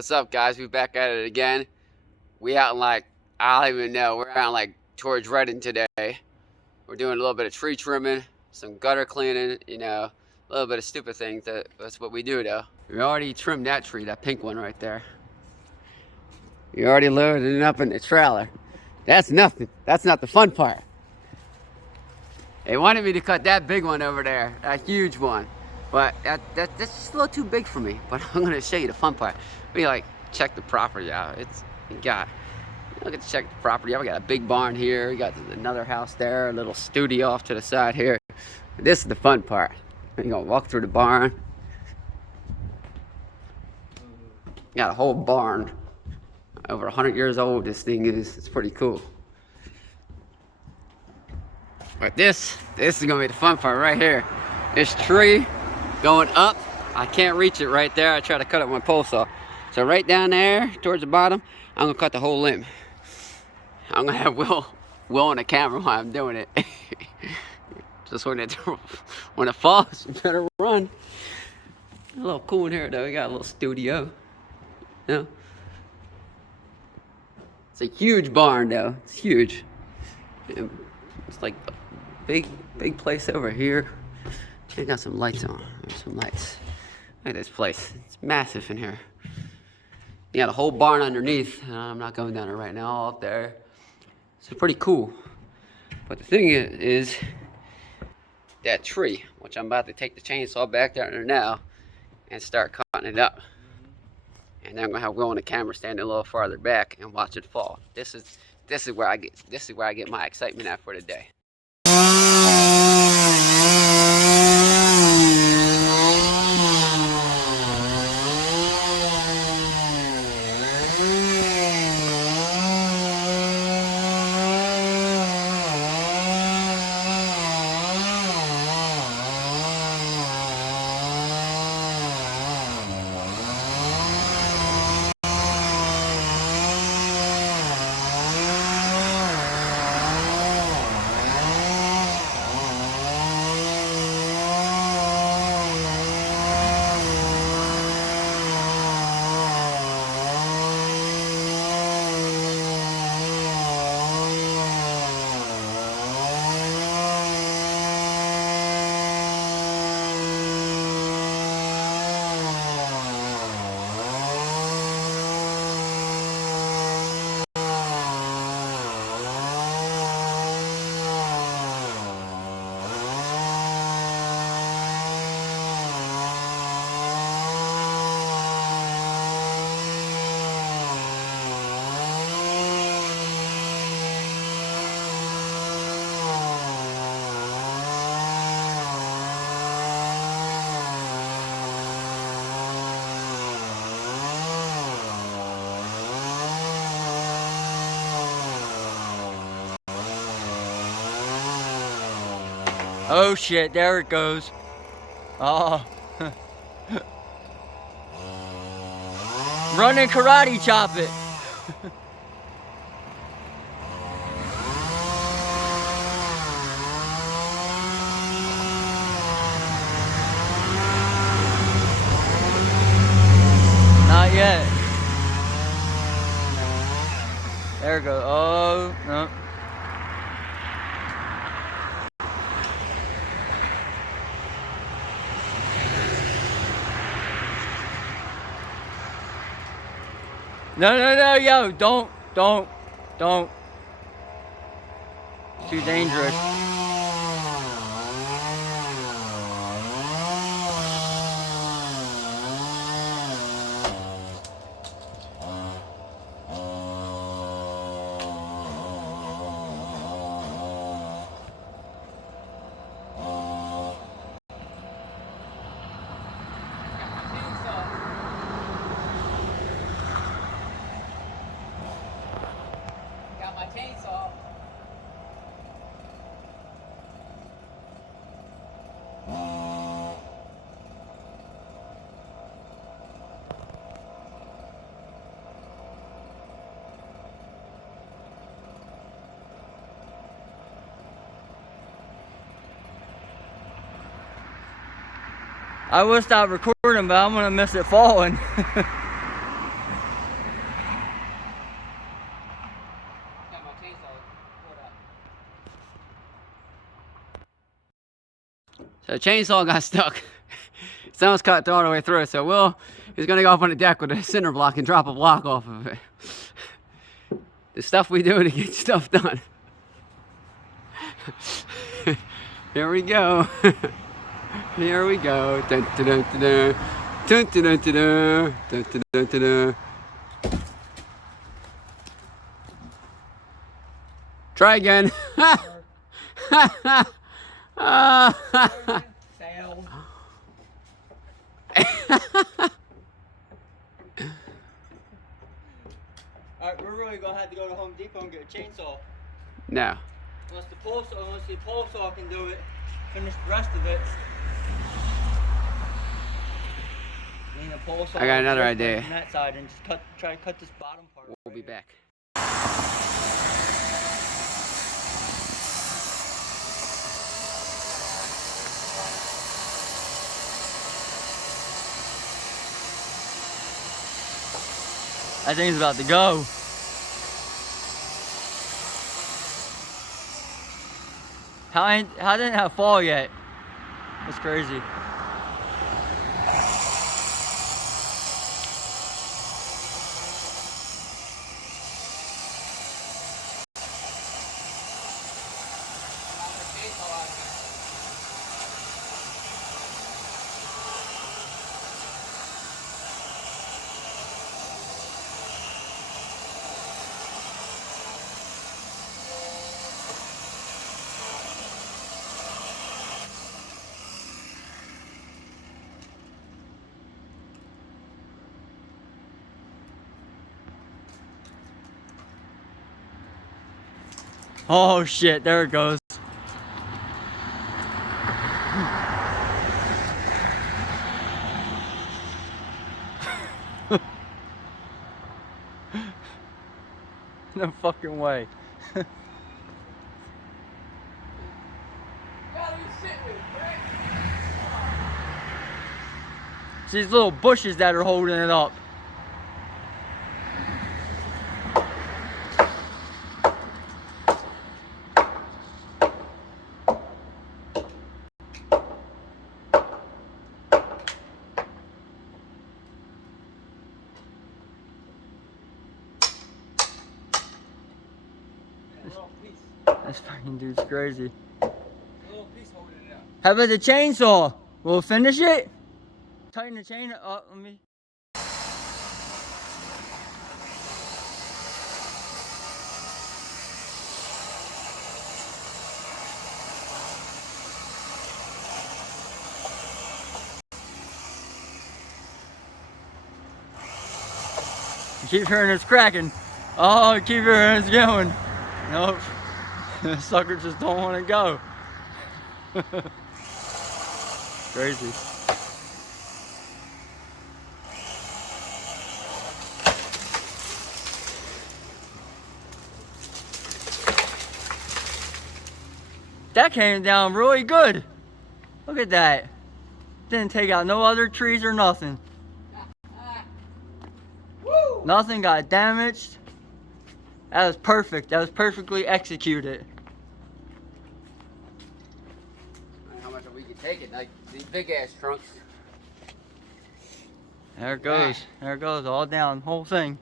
What's up, guys? We back at it again. We out in like, I don't even know. We're out in like towards Redding today. We're doing a little bit of tree trimming, some gutter cleaning, a little bit of stupid things. That's what we do though. We already trimmed that tree, that pink one right there. We already loaded it up in the trailer. That's nothing. That's not the fun part. They wanted me to cut that big one over there, that huge one. But that's just a little too big for me. But I'm gonna show you the fun part. We like check the property out. Look at check the property out. We got a big barn here. We got another house there, a little studio off to the side here. This is the fun part. We're gonna walk through the barn. Got a whole barn. Over 100 years old this thing is. It's pretty cool. But this is gonna be the fun part right here. This tree going up. I can't reach it right there. I try to cut it with my pole saw. So right down there towards the bottom, I'm gonna cut the whole limb. I'm gonna have Will on the camera while I'm doing it. Just when it falls, you better run. A little cool in here though. We got a little studio. It's a huge barn though. It's huge. It's like a big place over here. I got some lights on. There's some lights. Look at this place. It's massive in here. You got a whole barn underneath. I'm not going down it right now. All up there. It's pretty cool. But the thing is that tree, which I'm about to take the chainsaw back down there now and start cutting it up. And then I'm gonna have Will on the camera standing a little farther back and watch it fall. This is where I get my excitement at for the day. Oh shit, there it goes. Oh. Run and karate chop it. Not yet. There it goes. Oh, no. No, yo, don't. Too dangerous. Chainsaw. I will stop recording, but I'm gonna miss it falling. So the chainsaw got stuck. Someone's cut all the way through it, so Will is gonna go up on the deck with a cinder block and drop a block off of it. The stuff we do to get stuff done. Here we go. Here we go. Dun, dun, dun, dun, dun. Dun, dun, dun, dun, dun. Dun, dun, dun, dun, dun. Try again. Failed. Alright, we're really gonna have to go to Home Depot and get a chainsaw. No. Unless the pole saw can do it, finish the rest of it. Need a pole saw I got another on idea. that side and just try to cut this bottom part. We'll be back. That thing's about to go. How didn't it fall yet? That's crazy. Oh shit, there it goes. No fucking way. It's these little bushes that are holding it up. This fucking dude's crazy. How about the chainsaw? We'll finish it? Tighten the chain up, let me. I keep hearing it's cracking. Oh, I keep hearing it's going. Nope. The sucker just don't want to go. Crazy. That came down really good. Look at that. Didn't take out no other trees or nothing. Nothing got damaged. That was perfect. That was perfectly executed. I don't know how much we can take it, like these big ass trunks. There it goes. There it goes. All down. Whole thing.